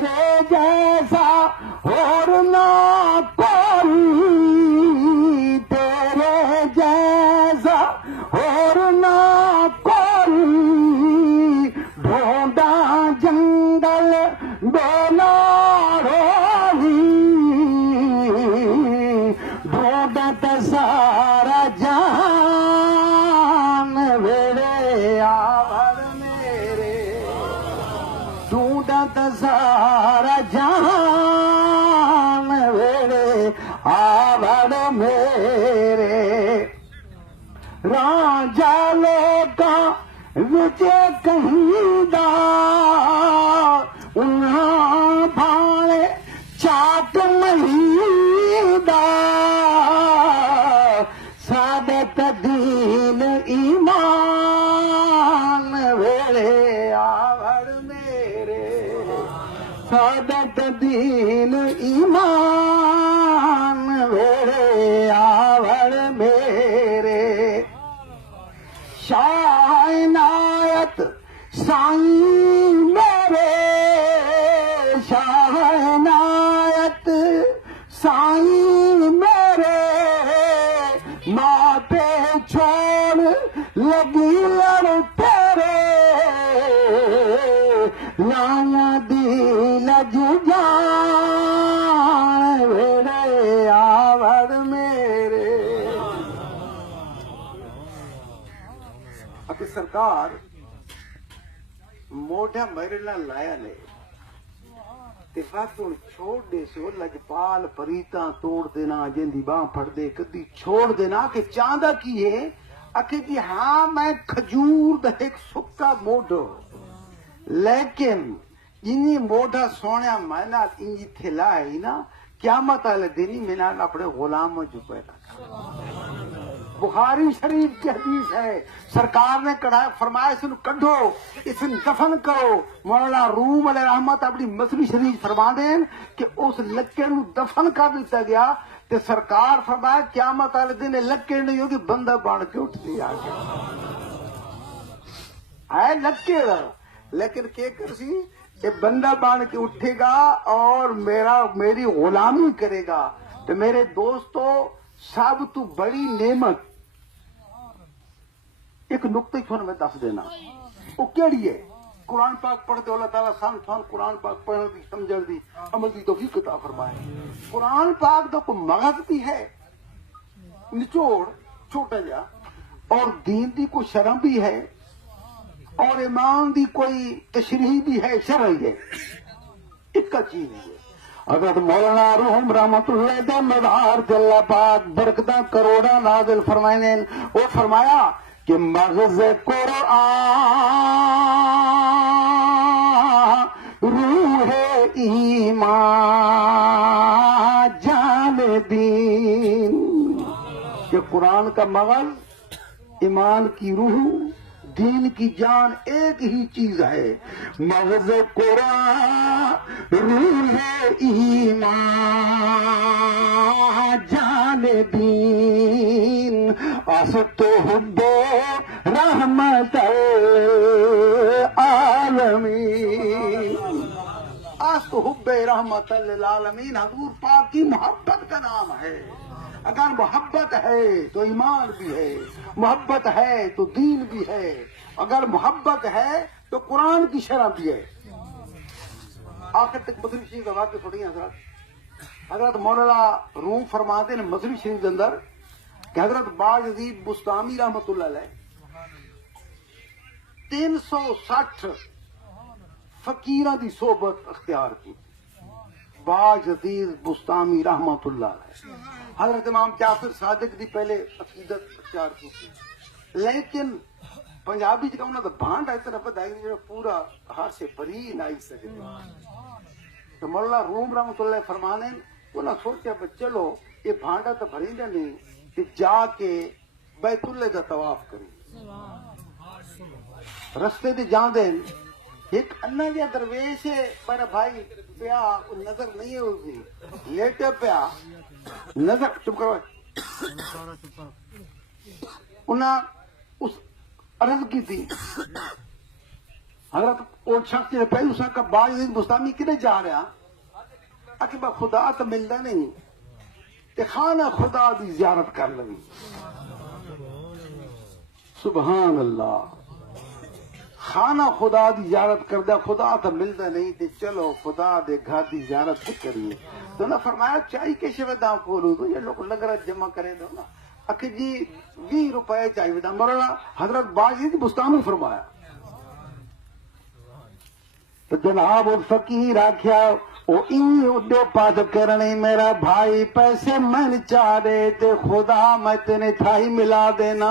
تیرے جیسا اور نہ کوئی، تیرے جیسا اور نہ کوئی، ڈھونڈا جنگل ڈولا رولی، ڈھونڈت سارا جان میرے آور میرے، ڈھونڈت سارا جان میرے آور میرے، راجا لوکا وچے کہیں دا انہاں بھاڑے چاک مہیدا، سادت دین ایمان ویڑے آور میرے، سادت دین ایمان ویڑے آور میرے، شاہ عنایت سائیں میرے، شاہ عنایت سائیں میرے، ماتے چھوڑ لگی لڑ تیرے، لایا دی لج جان ویڑے آور میرے۔ اکی سرکار موڈا میرے نال لایا نے تے وقت ہن چھوڑ دے سو، لجپال پریتاں توڑ دینا، جندی باں پھڑ دے کدی چھوڑ دینا، کہ چاہندا کی ہے؟ اکھے جی ہاں میں کھجور دا ایک سکا موڈو، لیکن انہی موڈا سونے میں نال انہی تھلا ہے نا، قیامت والے دن میں نال اپنے غلاموں جو پیدا کر۔ بخاری شریف کی حدیث ہے، سرکار نے فرمایا اس نے کڈھو، اس نے دفن کرو۔ مولانا روم علیہ رحمت اپنی مصری شریف فرما دیں کہ اس لکڑ نو دفن کر دیتا گیا، تے سرکار فرمایا قیامت والے دن لکڑ نہیں ہوگی، بندہ بن کے اٹھتی آ گیا ہے لکڑ، لیکن کیا کرسی یہ بندہ بن کے اٹھے گا اور میری غلامی کرے گا۔ تو میرے دوستو، سب تو بڑی نعمت ایک نقطہ چھوڑ میں دس دینا، وہ کیڑی ہے؟ قرآن پاک پڑھتے اللہ تعالیٰ سان قرآن پاک پڑھنے دی، سمجھن دی، عمل دی توفیق عطا فرمائے۔ قرآن پاک دا کوئی مغز بھی ہے نچوڑ چھوٹا جا، اور دین دی کوئی شرم بھی ہے، اور ایمان دی کوئی تشریح بھی ہے، شرعی ہے، ایک کا چیز ہے۔ حضرت مولانا روم رحمت اللہ دے مدار اللہ پاک برکتاں کروڑا نازل فرمائے، وہ فرمایا کہ مغز قرآن روح ایمان جان دین، کہ قرآن کا مغز، ایمان کی روح، دین کی جان ایک ہی چیز ہے۔ مغز قرآن روح ایمان جان دین، اسد حب رحمت العالمین، اسد حب رحمت للعالمین حضور پاک کی محبت کا نام ہے۔ اگر محبت ہے تو ایمان بھی ہے، محبت ہے تو دین بھی ہے، اگر محبت ہے تو قرآن کی شرح بھی ہے۔ آخر تک مدنی شریف کا واقعہ سنیے حضرت۔ حضرت مولانا روم فرماتے ہیں مدنی شریف کے اندر کہ حضرت باجدید بستامی رحمت اللہ علیہ 360 فقیراں دی صحبت اختیار کی، باجدید بستامی رحمت اللہ علیہ۔ حضرت امام جعفر صادق دی پہلے عقیدت اختیار کی، لیکن پنجابی جگہ انہوں نے بھانڈ آئی طرف بدائی جو پورا ہر سے پری نہ آئی سکتے۔ تو مولانا روم رحمت اللہ فرمانے انہوں نے سوچا چلو یہ بھانڈا تو بھری نہیں، کہ جا کے بیت اللہ کا طواف کریں۔ رستے دی جان دیں ایک انا جا درویش ہے پر بھائی پیا نظر نہیں ہوگی، لیٹے پیا نظر چپ کرو، انہاں اس عرض کی تھی حضرت وہ شخص نے پہلو سا کا باج مستامی کدے جا رہا کہ با خدا تو ملتا نہیں تے خانہ خدا دی زیارت کر لگی. سبحان اللہ. خانہ خدا دی زیارت کردہ خدا تو ملتا نہیں تے چلو خدا دے گھر دی زیارت کریے. تو نہ فرمایا چاہیے کہ شویدہ کھولو تو یہ لوگ لنگر جمع کرے دو نا اکھے جی 20 روپے چاہیے دا مولانا حضرت باجی بستانی فرمایا. تو جناب فقیر آکھیا او این اڈے پاد کرنے میرا بھائی پیسے میں چاہ دے تے خدا میں تینے تھائی ملا دینا.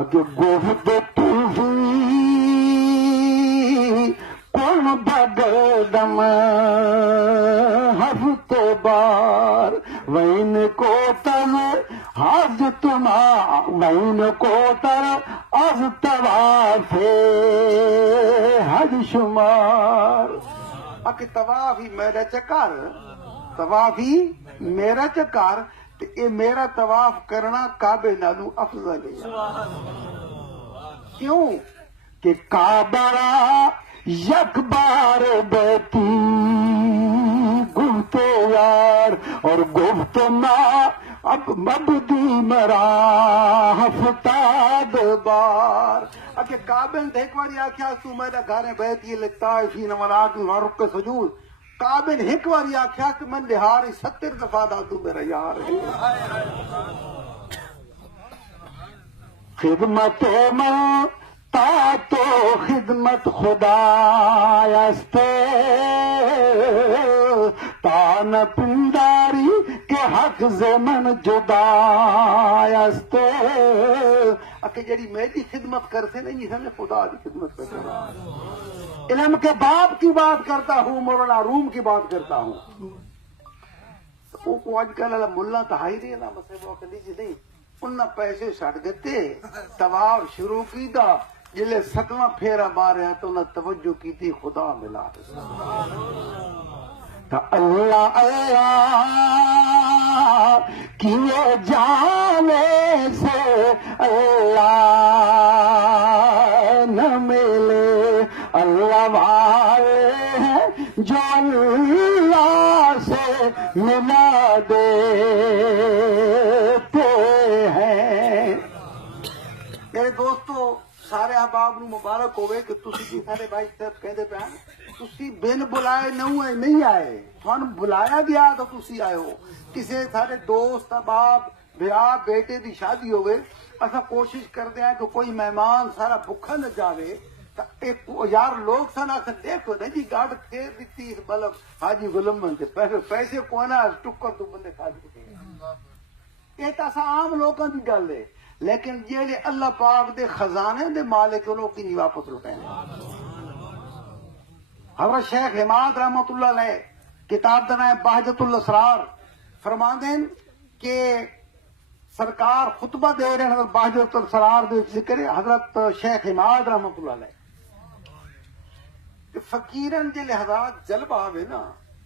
اگے گوفت توفی کون بگدم ہفتو بار وین کو تر حج تما وین کو تر از طواف حج شمار. اکے طواف ہی میرا چکر طواف ہی میرا چکر تے اے میرا طواف کرنا کعبے نالو افضل ہے. کیوں کہ کعبہ یک بار بیتی گفت یار اور گفت ما اب مبدی مرا ہفتاد بار. اکے کعبے نے ایک باری آکھیا تو میرا گھر بیتی لگتا ہے فی نمرات رک کے سجود. کعبے نے ایک باری آکھیا کہ میں لہار 70 دفعہ دا تو میرا یار ہے. خدمت میں تا تو خدمت خدا استے تا نہ پنداری کے حق زمن جدا استے. اکے جڑی میری خدمت کرتے نہیں ہمیں خدا کی خدمت کرتے ہیں. علم کے باپ کی بات کرتا ہوں مولانا روم کی بات کرتا ہوں. وہ کو آج کل ملا تو ہائی رہی ہے نا مسئلہ وہ کلی جی نہیں انہاں پیسے سٹ گتے طواف شروع کی دا جلے 7واں پھیرا ماریا تو انہاں توجہ کی تھی خدا ملا. تا اللہ اللہ کیے جانے سے اللہ نہ ملے. اللہ والے ہیں جو اللہ سے ملا دیتے ہیں. میرے دوستو سارے احباب نو مبارک ہوئے کہ تسی جی سارے بھائی صاحب کہندے پے تسی بن بلائے نہیں آئے تھانوں بلایا گیا تو تسی آئے ہو. کسے سارے دوست احباب بیاہ بیٹے دی شادی ہوئے اسا کوشش کردے ہیں کہ کوئی مہمان سارا بھکھا نہ جاوے. ایک یار لوگ سن آخر دیکھو نا جی گاڑ پھیر دیتی اس بلب حاجی غلم بنتے پیسے کونا ٹکر تو بندے کھا دیتے ہیں. یہ تو عام لوگوں کی گل ہے لیکن جیڑے اللہ پاک دے خزانے دے مالک لوگ کی نہیں واپس لٹائیں. حضرت شیخ حماد رحمت اللہ علیہ کتاب دا نام بہجت الاسرار فرماندے کہ سرکار خطبہ دے رہے ہیں حضرت بہجت الاسرار دے ذکر حضرت شیخ حماد رحمت اللہ علیہ کہ فقیرن جے لحظات جلب آوے نا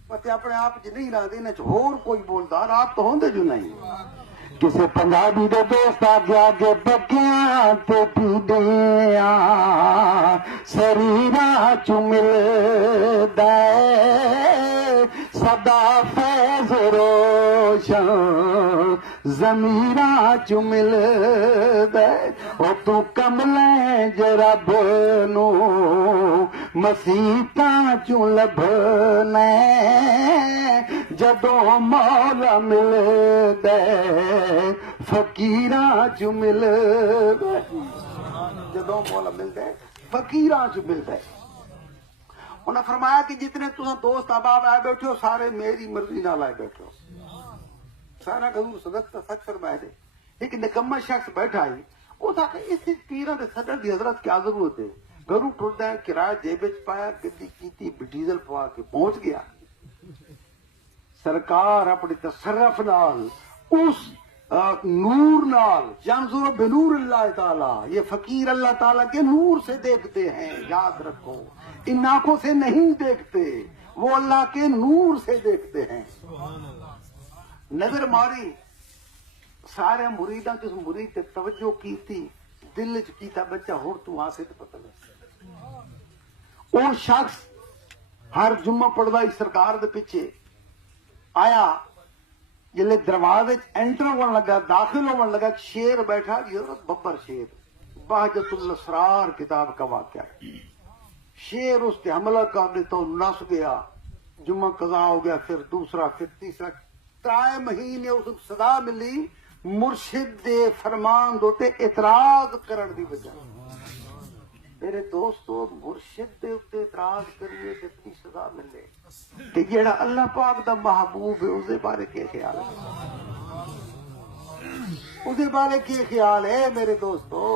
پتے اپنے آپ جی نہیں رہا دینا ہور کوئی بولدار آپ تو ہوندے جو نہیں. کسے پنجابی دے دوست آگیا کہ پکیاں تے پیڈیاں سریرہ چمل دے صدا فیض روشن زمیرہ چمل دے. او تو کملیں جرب نو مسیطاں چوں لبھنے جدوں مولا مل دے فقیراں چوں مل دے. جدوں مولا مل دے فقیراں چوں مل دے. انہوں نے فرمایا کہ جتنے تم دوست احباب آئے بیٹھے ہو سارے میری مرضی نہ لائے بیٹھے ہو. سارا حضور صدق سچ فرمائے دے. ایک نکمہ شخص بیٹھا ہی وہ تھا کہ اس پیران دے صدر دی حضرت کیا ضرورت ہے. گھروں ٹردا ہے کرایہ جیب وچ پایا گڈی کیتی ڈیزل پوا کے پہنچ گیا. سرکار اپنے تصرف نال اس نور نال ینظر بنور اللہ تعالی یہ فقیر اللہ تعالیٰ کے نور سے دیکھتے ہیں. یاد رکھو ان آنکھوں سے نہیں دیکھتے وہ اللہ کے نور سے دیکھتے ہیں. نظر ماری سارے مریداں کس مرید تے توجہ کی تھی دل چ کیتا بچہ ہور تو آسے تو پتہ نہیں وہ شخص ہر جمعہ پڑھدا ہی سرکار دے پیچھے آیا جلے دروازے انٹر ہون لگا داخل ہون لگا شیر بیٹھا جی ببر شیر بہجت الاسرار کتاب کا واقعہ شیر اس تے حملہ کر دے تو نس گیا جمعہ قضا ہو گیا پھر دوسرا پھر تیسرا 3 مہینے اس صدا ملی مرشد دے فرمان دوتے اعتراض کرن دی وجہ میرے دوستو مرشد دے اتے اعتراض کریے کتنی سزا ملے کہ جیڑا اللہ پاک دا محبوب ہے اس دے بارے کے خیال ہے اس دے بارے کے خیال ہے میرے دوستو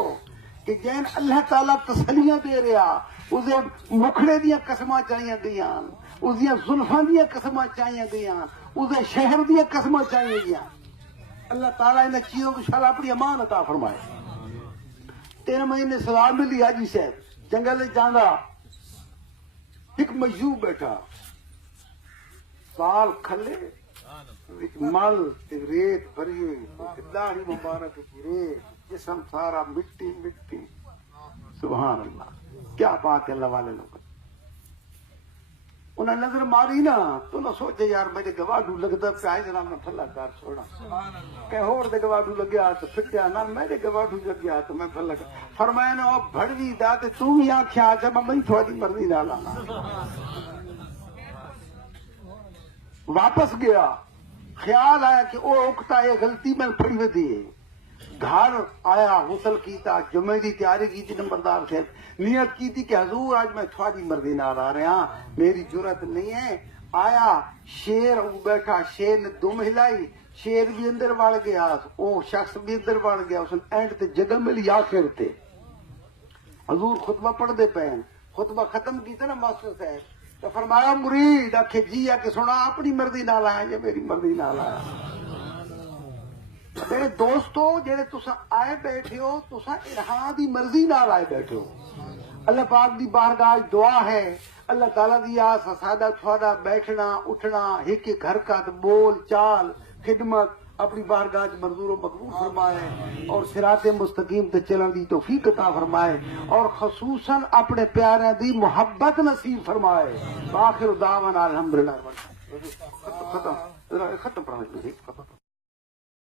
کہ جین اللہ تعالیٰ تسلیاں دے رہا اس دے مکھڑے دیا قسماں چاہیے گئیاں اس دیا زلفاں دیا قسماں چاہیے گئیاں اس دے شہر دیا قسماں چاہیے گئیاں اللہ تعالیٰ انہیں چیزوں کو شاء اپنی امان عطا فرمائے 3 مہینے سزا ملی حاجی صاحب جنگل جانا ایک مجذوب بیٹھا سال کھلے مل ریت بھری ہوئی داڑھی مبارک کی ریت جسم سارا مٹی مٹی سبحان اللہ کیا بات ہے اللہ والے لوگ انہیں نظر ماری نا تو نہ سوچے یار میرے گواڈو لگتا پیا جناب میں پھلا کار چھوڑا کہ ہور دے گواڈو لگیا تو پھٹیا نہ میرے گواڈو لگیا تو میں پھلا کار فرمایا نا وہ بھڑوی دا تے تو ہی آکھیا جب میں تھوڑی مرضی نہ لانا واپس گیا خیال آیا کہ او اکتا یہ غلطی میں پھڑی ودی ہے گھر آیا غسل کیتا جمعے دی تیاری کی تھی نمبردار سے نیت کی تھی کہ حضور آج میں تھوڑی مرضی نہ آ رہا میری جرت نہیں ہے آیا شیر بیٹھا شیر نے دم ہلائی شیر بھی اندر بڑھ گیا او شخص بھی اندر بڑھ گیا اس نے اینڈ تے جگہ ملی آخر تے حضور خطبہ پڑھ دے پہن خطبہ ختم کیتا نا ماسٹر صاحب تو فرمایا مرید آکھے جی آکے سنا اپنی مرضی نہ لایا یہ میری مرضی نہ لایا میرے دوستو جڑے تساں آئے بیٹھے ہو تساں الہاں دی مرضی نال آئے بیٹھے ہو اللہ پاک دی بارگاہ دعا ہے اللہ تعالیٰ دی آس سادہ تھوڑا بیٹھنا اٹھنا ایک ایک حرکت بول چال خدمت اپنی بارگاہ منظور و مقبول فرمائے اور صراط مستقیم تے چلن دی توفیق عطا فرمائے اور خصوصاً اپنے پیارے دی محبت نصیب فرمائے آخر دعوانا الحمدللہ ختم پڑھا ختم